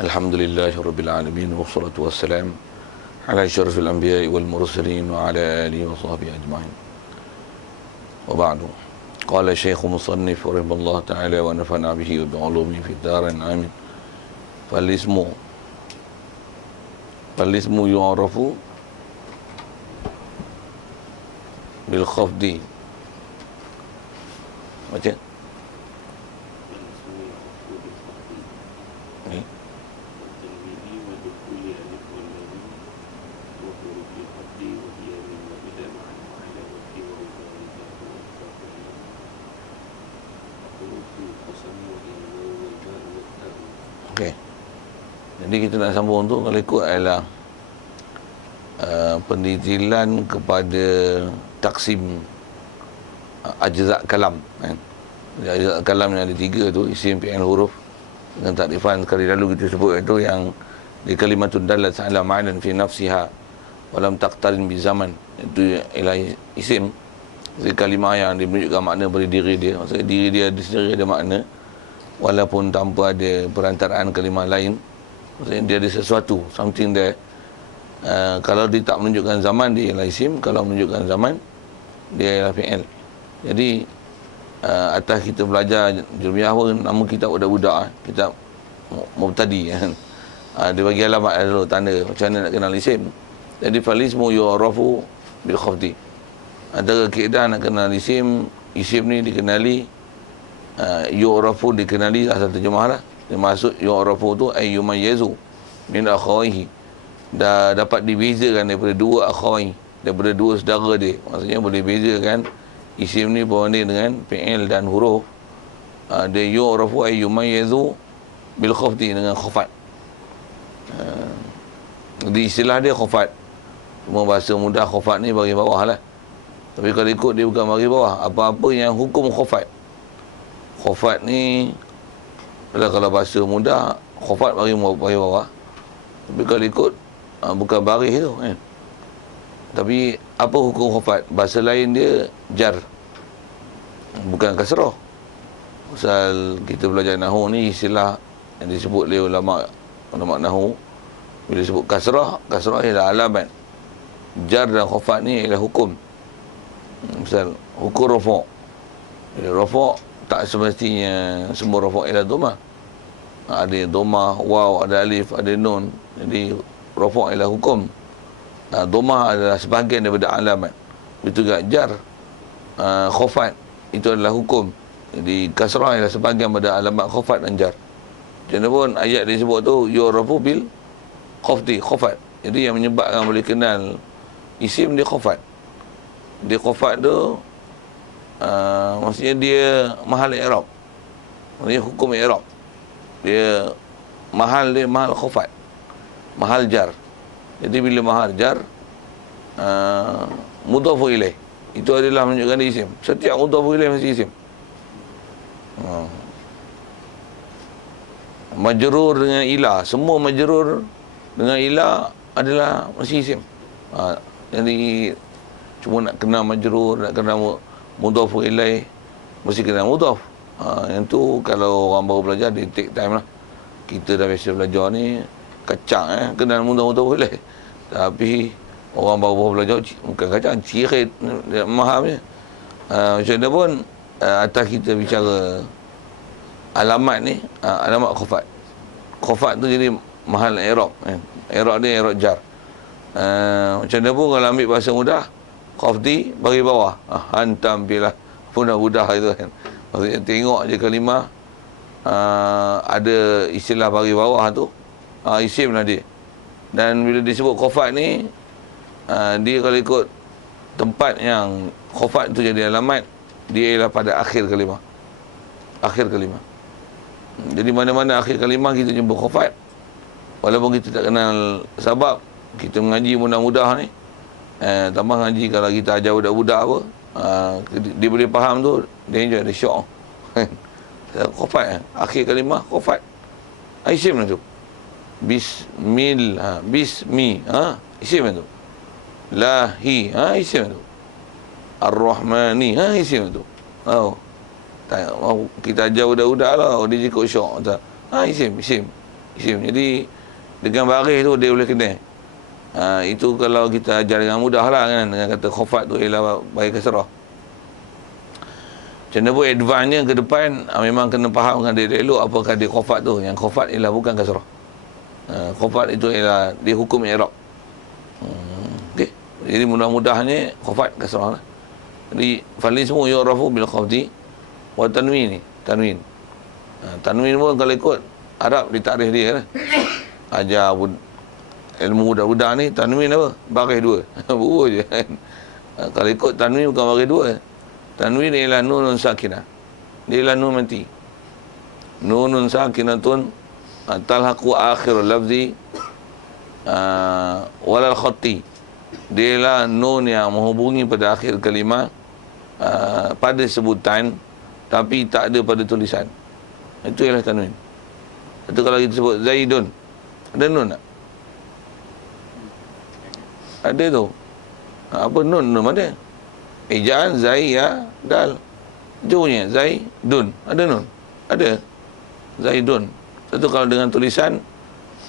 Alhamdulillahi Rabbil Alamin. Wassalatu wassalam ala asyrafil anbiya'i wal mursalin wa ala alihi wa sahbihi ajma'in. Wa ba'du. Qala Syekh Musannif rahimahullah ta'ala wa nafa'na bihi wa bi'ulumi fi darin amin. Falismu yu'arafu bil khafdi. Baca. Okey. Jadi kita nak sambung tu kalau ikut adalah pendetilan kepada taksim ajza' kalam kan. Ajza' kalam yang ada 3 tu, isim, fi'il, huruf. Dengan takrifan sekali lalu kita sebut itu yang di kalimatun dalat ala ma'nan fi nafsiha walam taqtarin bi zaman, itu ialah isim. Jadi kalimah yang menunjukkan makna pada diri dia, maksudnya diri dia sendiri ada makna walaupun tanpa ada perantaraan kalimah lain. Maksudnya dia ada sesuatu, something there. Kalau dia tak menunjukkan zaman, dia ialah isim. Kalau menunjukkan zaman, dia ialah fi'il. Jadi atas kita belajar Jurmiyah pun nama kitab budak-budak, kitab Mubtadi kan. Dia bagi alamat dulu, tanda macam mana nak kenal isim. Jadi falismu yu'rafu bil khafdi. Antara kaedah nak kenal isim ni dikenali, yu'rafu dikenali, asal terjemah lah. Dia maksud yu'rafu tu ay yumayyizu min akhawaihi, dah dapat dibezakan daripada 2 akhawai, daripada 2 saudara dia. Maksudnya boleh bezakan isim ni berbanding dengan fi'il dan huruf. Dia yu'rafu ay yumayyizu bil khafdi, dengan khafat. Jadi istilah dia khafat. Cuma bahasa mudah khafat ni bagi bawah lah. Tapi kalau ikut dia bukan bagi bawah. Apa-apa yang hukum khafat, khafat ni kalau bahasa mudah khafat bagi bawah. Tapi kalau ikut bukan baris tu kan. Tapi apa hukum khafat? Bahasa lain dia jar, bukan kasrah. Pasal kita belajar nahwu ni istilah yang disebut oleh ulama nahwu, bila disebut kasrah ialah alamat. Jar dan khafat ni ialah hukum. Misal hukum rafa'. Bila rafa' tak semestinya semua rafa' ialah dhammah. Ada dhammah, waw, ada alif, ada nun. Jadi rafa' ialah hukum. Dhammah adalah sebahagian daripada alamat. Betul juga jar, khafat itu adalah hukum. Jadi kasrah ialah sebahagian daripada alamat khafat dan jar. Macam pun ayat disebut tu yu'rafu bil khafdi, khafat. Jadi yang menyebabkan boleh kenal isim dia khafat. Dia khafat tu maksudnya dia mahal i'rab. Maksudnya hukum i'rab. Dia mahal khafat, mahal jar. Jadi bila mahal jar, mudhafu ilaih, itu adalah menunjukkan dia isim. Setiap mudhafu ilaih mesti isim. Majrur dengan ilah, semua majrur dengan ilah adalah mesti isim. Jadi cuma nak kenal majrur, nak kenal mudhafu ilaih, mesti kenal mudhaf. Yang tu kalau orang baru belajar, dia take time lah. Kita dah biasa belajar ni kacang kenal mudhafu ilaih. Tapi orang baru belajar bukan kacang, cirit dia mahamnya. Macam mana pun atas kita bicara alamat ni, alamat khafat. Khafat tu jadi mahal i'rab. I'rab dia i'rab jar. Macam mana pun kalau ambil bahasa mudah, khafdi bagi bawah. Hantam bila budak-budak itu kan. Maksudnya tengok je kalimah, ada istilah bagi bawah tu, isim lah dia. Dan bila disebut khafat ni, dia kalau ikut tempat yang khafat tu jadi alamat, dia ialah pada akhir kalimah. Akhir kalimah. Jadi mana-mana akhir kalimah kita jumpa khafat. Walaupun kita tak kenal sabab, kita mengaji mudah-mudah ni, tambah ngaji kalau kita ajar budak-budak apa, dia boleh faham tu, dia enjoy, dia syok. Khafat, akhir kalimah khafat. Isim lah tu. Bismil, bismi, isim lah tu. Lahi, isim lah tu. Ar-Rahmani, isim lah tu. Kita ajar budak-budak lah, dia ikut syok. Isim. isim. Jadi dengan baris tu dia boleh kenal. Itu kalau kita ajar dengan mudah lah kan, dengan kata khafat tu ialah bagi kasrah. Macam mana pun advance-nya ke depan, memang kena faham dengan dia elok apakah dia khafat tu. Yang khafat ialah bukan kasrah. Khafat itu ialah dia hukum i'rab. Okey. Jadi mudah-mudahnya khafat kasrah lah. Jadi falin semua yu'rafu bil khafdi wa tanwin ni, tanwin. Tanwin pun kalau ikut Arab ditakrif dia kan. Ajar ilmu budak-budak ni tanwin apa? Baris dua. Buruk je kan. Kalau ikut tanwin bukan baris dua. Tanwin ialah nunun sakinah. Dia ialah nun mati. Nunun sakinatun talhaqu akhir lafzi walal khatti. Dia ialah nun yang menghubungi pada akhir kalimah pada sebutan tapi tak ada pada tulisan. Itu ialah tanwin. Itu kalau kita sebut Zaidun, ada nun tak? Ada tu. Apa nun? Nun mana? Ejaan Zai ya dal. Jauhnya Zaidun. Ada nun? Ada. Zaidun. Satu kalau dengan tulisan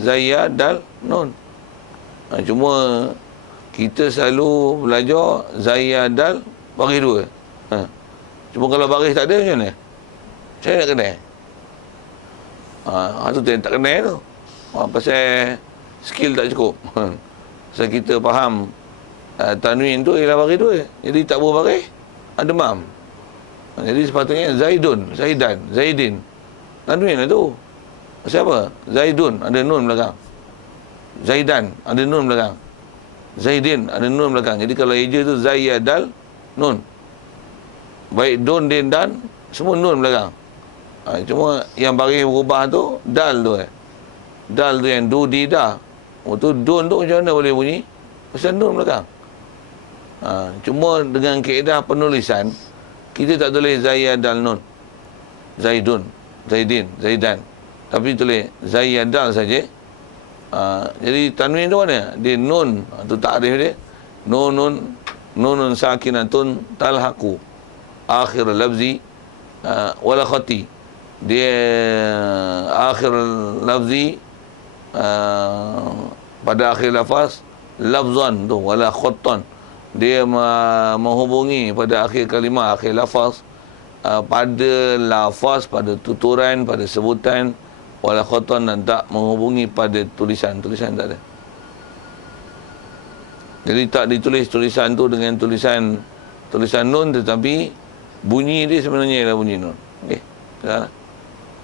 Zai ya dal nun. Cuma kita selalu belajar Zai ya dal baris dua. Cuma kalau baris tak ada macam mana? Saya nak kenal. Tu tak kenal tu. Pasal skill tak cukup. So kita faham tanwin tu ialah baris dua. Jadi tak berbaris, demam. Jadi sepatutnya Zaidun, Zaidan, Zaidin. Tanwin lah tu. Siapa? Zaidun, ada nun belakang. Zaidan, ada nun belakang. Zaidin, ada nun belakang. Jadi kalau eja tu Zai, dal, nun. Baik don, din, dan, semua nun belakang. Cuma yang baris berubah tu dal tu. Dal tu yang du, di, da. Tu don tu macam mana boleh bunyi? Pasal nun belakang. Cuma dengan kaedah penulisan, kita tak tulis Zai, dal, nun. Zaidun, Zaidin, Zaidan. Tapi tulis Zai, dal saja. Jadi tanwin tu mana? Dia nun. Tu takrif dia. Nunun sakinatun talhaqu akhir lafzi wala khati. Dia akhir lafzi pada akhir lafaz lafzan tu wala khattan. Dia menghubungi pada akhir kalimah, akhir lafaz pada lafaz, pada tuturan, pada sebutan wala khattan, dan tak menghubungi pada tulisan. Tulisan tak ada. Jadi tak ditulis tulisan tu dengan tulisan nun, tetapi bunyi dia sebenarnya ialah bunyi nun. Okey.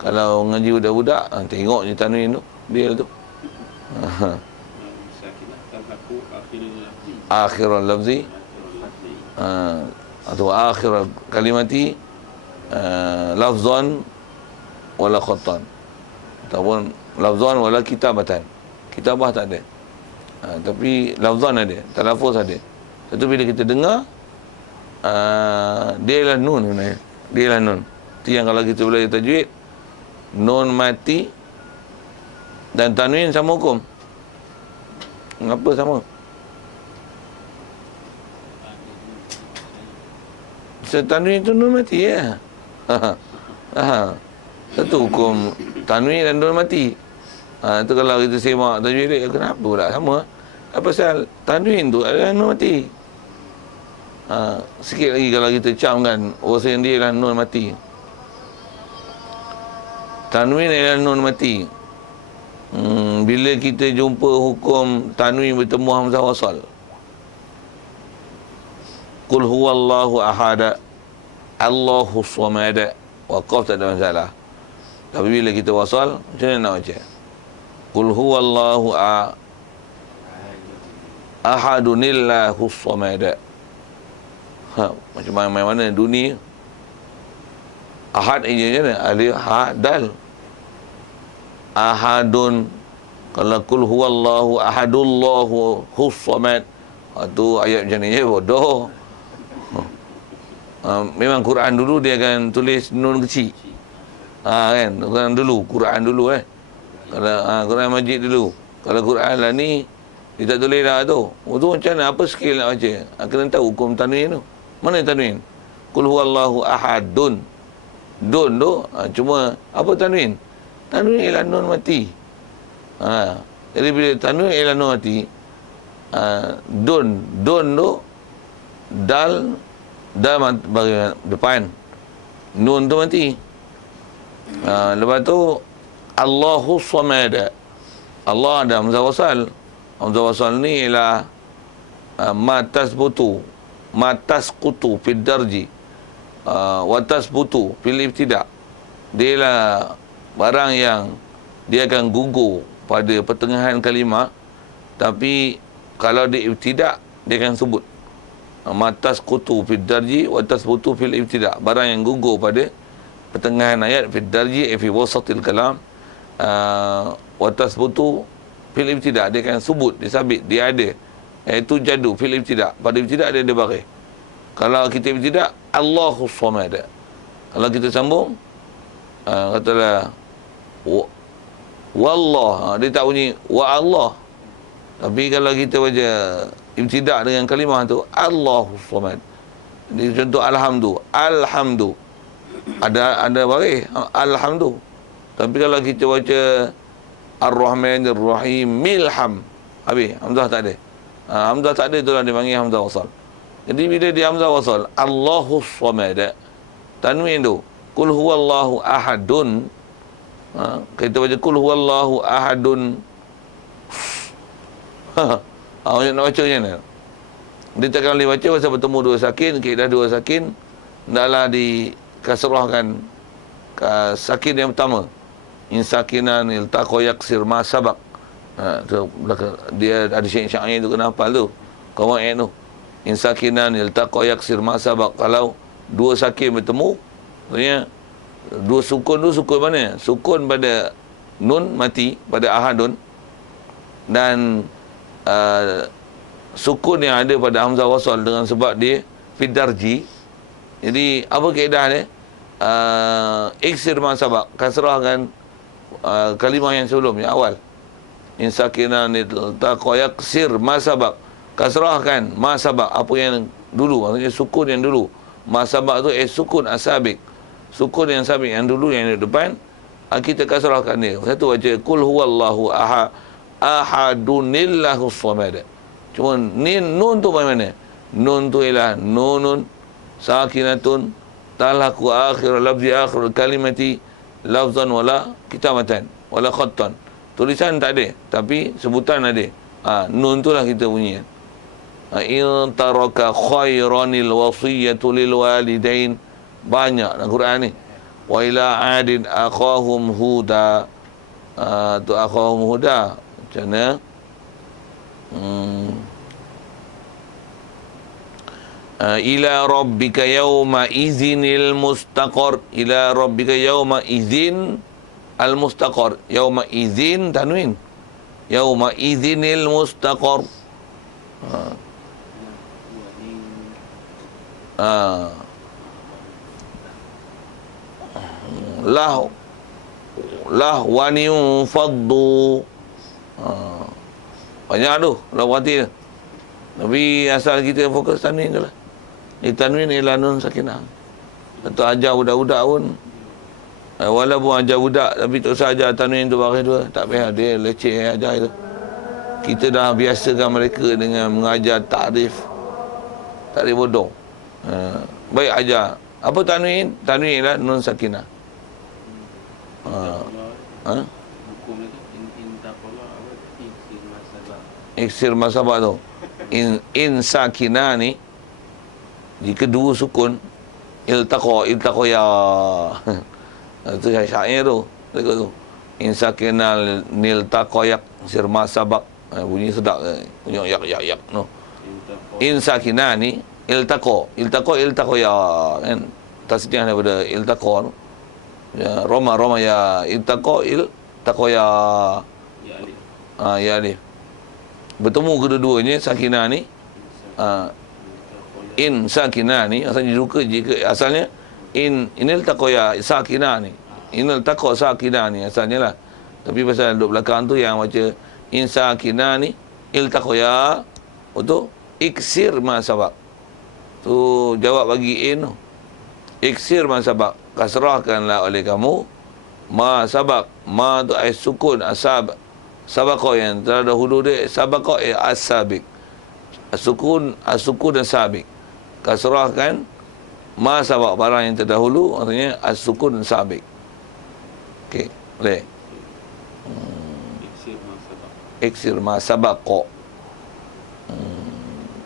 Kalau ngaji budak-budak, tengok je tanwin tu, dia tu. Akhirul lafzi atau akhir kalimati lafzan wala khattan, ataupun lafzan wala kitabatan. Kitabah tak ada, tapi lafzan ada, talafuz ada. Satu bila kita dengar, dia ialah nun sebenarnya. Dia ialah nun. Itu yang kalau kita belajar tajwid, nun mati dan tanwin sama hukum. Kenapa sama? Tanwin itu nun mati ya. Satu hukum tanwin dan nun mati. Itu kalau kita semak tajwid dia, kenapa pula sama? Pasal tanwin tu adalah nun mati. Sikit lagi kalau kita camkan, bahasa dia adalah nun mati. Tanwin adalah nun mati. Bila kita jumpa hukum tanwin bertemu hamzah wasal, Qul huwallahu ahad, Allahu samad, waqaf tak ada masalah. Tapi bila kita wasal, macam mana nak baca? Qul huwallahu ahadunillahu samad. Macam mana dunia? Ahad ini je mana? Alif, ha, dal. Ahadun. Kalau kul huwallahu ahadullahu hussamad, itu ayat macam ni je, bodoh. Memang Quran dulu dia akan tulis nun kecil. Kan? Quran dulu Kalau Quran Majid dulu. Kalau Quran lah ni, dia tak tulis dah tu. Tu macam mana? Apa skill nak baca? Kena tahu hukum tanwin tu. Mana tanwin? Kul huwallahu ahadun. Dun tu, cuma apa tanwin? Tanwin ialah nun mati. Jadi bila tanwin ila nun mati, don tu dal bagi depan, nun tu mati. Lepas tu Allahu Samad. Allah ada hamzah wasal. Hamzah wasal ni ialah matasbutu fid darji wa tasbutu fil ibtida. Dia ialah barang yang dia akan gugur pada pertengahan kalimah, tapi kalau di ibtida dia akan sebut. Matasqutu fid darji wa tasbutu fil ibtida. Barang yang gugur pada pertengahan ayat, fid darji fi wasatil kalam, wa tasbutu fil ibtida, dia akan sebut, dia sabit, dia ada, iaitu jadu fil ibtida. Pada ibtida dia ada baris. Kalau kita ibtida Allahu Samad. Kalau kita sambung katalah wallah, dia tak bunyi wa Allah. Tapi kalau kita baca ibtida dengan kalimah tu Allahu Samad. Jadi contoh alhamdu ada baris alhamdu. Tapi kalau kita baca Ar-Rahmanir Rahim milham, habis hamzah tak ada. Hamzah tak ada, itulah dipanggil hamzah wasal. Jadi bila dia hamzah wasal Allahu Samad, tanwin tu qul huwallahu ahadun, kita baca qul huwallahu ahadun. Nak baca macam mana? Dia takkan boleh baca pasal bertemu dua sakin, kaedah dua sakin hendaklah dikasrahkan sakin yang pertama. In sakinan iltaqa yaksir ma sabaq. Dia ada syair tu kena hafal tu. Qawaid tu. In sakinan iltaqa yaksir ma sabaq. Kalau dua sakin bertemu, maksudnya dua sukun tu sukun mana? Sukun pada nun mati pada ahadun, dan sukun yang ada pada hamzah wasal dengan sebab dia fidarji. Jadi apa kaedah dia? Iksir ma sabaq, kasrahkan kalimah yang sebelum, yang awal. In sakinan iltaqa yaksir ma sabaq, kasrahkan ma sabaq, apa yang dulu, maksudnya sukun yang dulu. Ma sabaq tu sukun asabik, sukun yang sabik yang dulu, yang di depan, kita kasrahkan dia. Satu baca qul huwallahu ahadunillahu samad. Cuma nun tu bagaimana? Nun tu ialah nunun sakinatun talhaqu akhir lafzi akhir kalimati lafzan wala kitabatan wala khattan. Tulisan tak ada, tapi sebutan ada. Nun tu lah kita bunyi. In taraka khairanil wasiyatu lil walidain. Banyak dalam Quran ni. Wa ila adin akhahum huda. Tu akhahum huda. Macam mana? Ila rabbika yawma izinil mustaqar. Ila rabbika yawma izin al mustaqar. Yawma izin tanwin. Yawma izinil mustaqar. Lahwani faddu. Banyak tu lah berhati. Tapi asal kita fokus tanwin je lah. Tanwin ialah nun sakinah. Atau ajar budak-budak pun, walaupun ajar budak, tapi tak usah ajar tanwin tu baris dua. Tak payah, dia leceh ajar itu. Kita dah biasakan mereka dengan mengajar takrif bodoh. Baik ajar. Apa tanwin? Tanwin ialah nun sakinah. Iksir masabak tu. In sakinah ni, jika dua sukun, iltaqa ya. Itu syair tu. Tu. In sakinah niltaqa yak sir masabak. Bunyi sedap, bunyi yak no. In sakinah ni iltaqa ya, kan? Tasniah daripada iltaqa tu. Ya, Roma ya iltaqa ya. Ya alif. Bertemu kedua-duanya sakinah ni, in sakinah ni asalnya juga, jika asalnya inil taqoya sakinah ni, inil taqo sakinah ni asalnya lah. Tapi pasal duduk belakang tu yang baca in sakinah ni il taqoya, untuk iksir ma sabaq. Tu jawab bagi in tu. Iksir ma sabaq, kasrahkanlah oleh kamu ma sabaq. Ma tu ai sukun asab, Sabaqa yang terdahulu dia. Sabaqa as-sabiq. As-sukun dan sabiq. Kasrah kan ma sabaq, barang yang terdahulu, artinya as-sukun dan sabiq. Okey, boleh. Iksir ma sabaqa.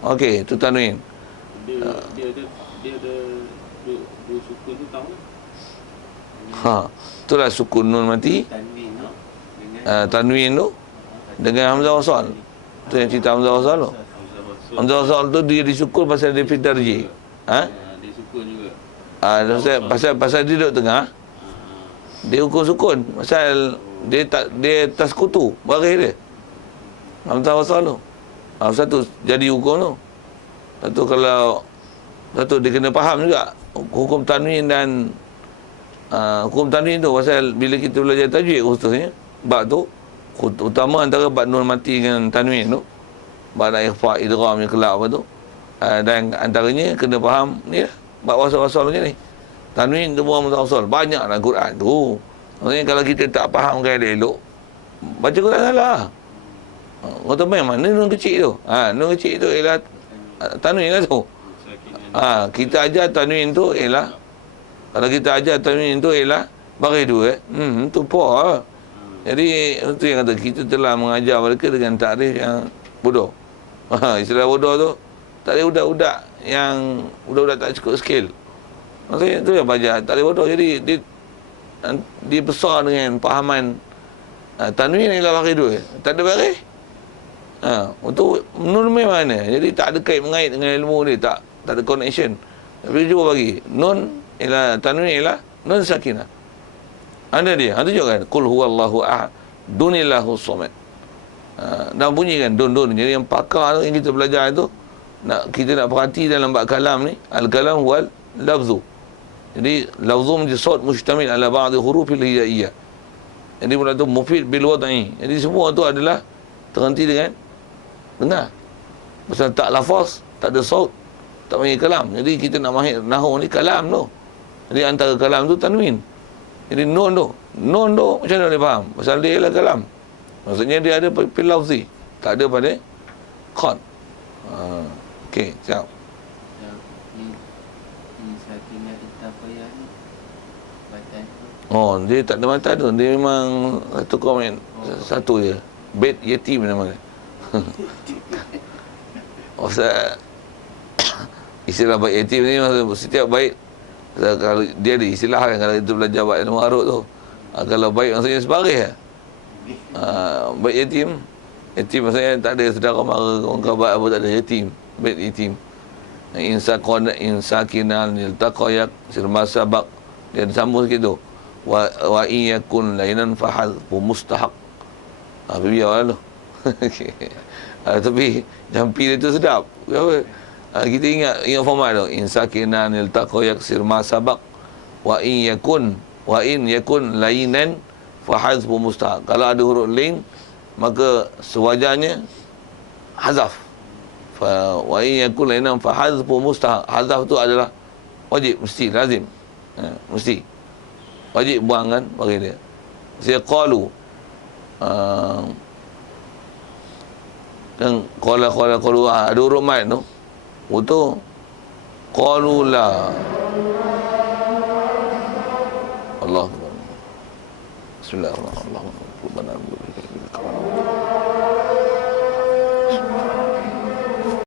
Okey, tu tanwin. Dia ada dua sukun tu tahu lah. Ha, itulah sukun nun mati. Tanwin tu dengan Tanwin tu dengan hamzah wasal. Tu yang cerita hamzah wasal tu. Hamzah wasal tu dia disukun pasal dia fi darji. Ha? dia sukun juga. Pasal dia duduk tengah. Dia hukum sukun pasal dia tak sekutu baris dia. Hamzah wasal tu. Satu jadi hukum tu. Satu dia kena faham juga hukum tanwin dan hukum tanwin tu, pasal bila kita belajar tajwid khususnya bab tu utama antara bab nun mati dengan tanwin tu, bab ikhfa, idgham, iqlab apa tu, dan antaranya kena faham ni lah, bab wasal-wasal macam ni. Tanwin tu buang wasal banyaklah Quran tu. Maksudnya kalau kita tak faham kan elok, baca Quran salah. Kata mana nun kecil tu? Nun kecil tu ialah tanwin lah tu. Kita ajar tanwin tu ialah, kalau kita ajar tanwin tu ialah baris dua, tu puas. Jadi itu yang kata kita telah mengajar mereka dengan takrif yang bodoh. Istilah bodoh tu takrif budak-budak yang budak-budak tak cukup skill. Maksudnya tu yang belajar takrif bodoh. Jadi dia besar dengan pahaman tanwin ialah baris dua. Tak ada baris. Untuk nun mana? Jadi tak ada kait mengait dengan ilmu dia, tak ada connection. Tapi cuba bagi nun ialah tanwin ialah nun sakinah. Ada dia. Tunjuk kan qul huwallahu ahad dunillahu samad. Dan bunyi kan dun. Jadi yang pakar tu yang kita belajar itu, kita nak perhati dalam bab kalam ni, al-kalam wal lafzu. Jadi lafzu menjadi saut mustamil ala ba'd hurufil hijaiyah. Jadi mula tu mufid bil wad'i. Jadi semua tu adalah terhenti dengan dengar. Pasal tak lafaz, tak ada saut, tak panggil kalam. Jadi kita nak mahir nahwu ni kalam tu. Jadi antara kalam tu tanwin. Jadi nun tu macam mana dia faham? Pasal dia ialah kalam. Maksudnya dia ada fil lafzi, tak ada pada qad. Okey, siap. Dia tak ada mata tu. Dia memang satu komen. Satu je. Bait yatim nama dia. Ustaz, istilah bait yatim ni setiap bait, kalau dia ada istilah kan, kalau kita belajar bait ilmu arut tu, kalau bait maksudnya sebaris bait yatim maksudnya tak ada saudara mara, orang khabar apa, tak ada yatim, bait yatim. Insakinan iltaqayak sirma sabaq, dia sambung sikit tu, wa iyakun lainan fahal mustahaq. Biar lah tu. Tapi jampi dia tu sedap. Kita ingat format tu, insakinan iltaqayak sirma sabaq wa in yakun lainan fahazfu mustahaq. Kalau ada huruf lain maka sewajarnya hazaf. Wa in yakun lainan fahazfu mustahaq. Hazaf tu adalah wajib, mesti, lazim. Mesti wajib buang kan bagi dia. Saya qalu dan qala ada huruf mat tu betul. Qalu la Allah. Bismillahirrahmanirrahim.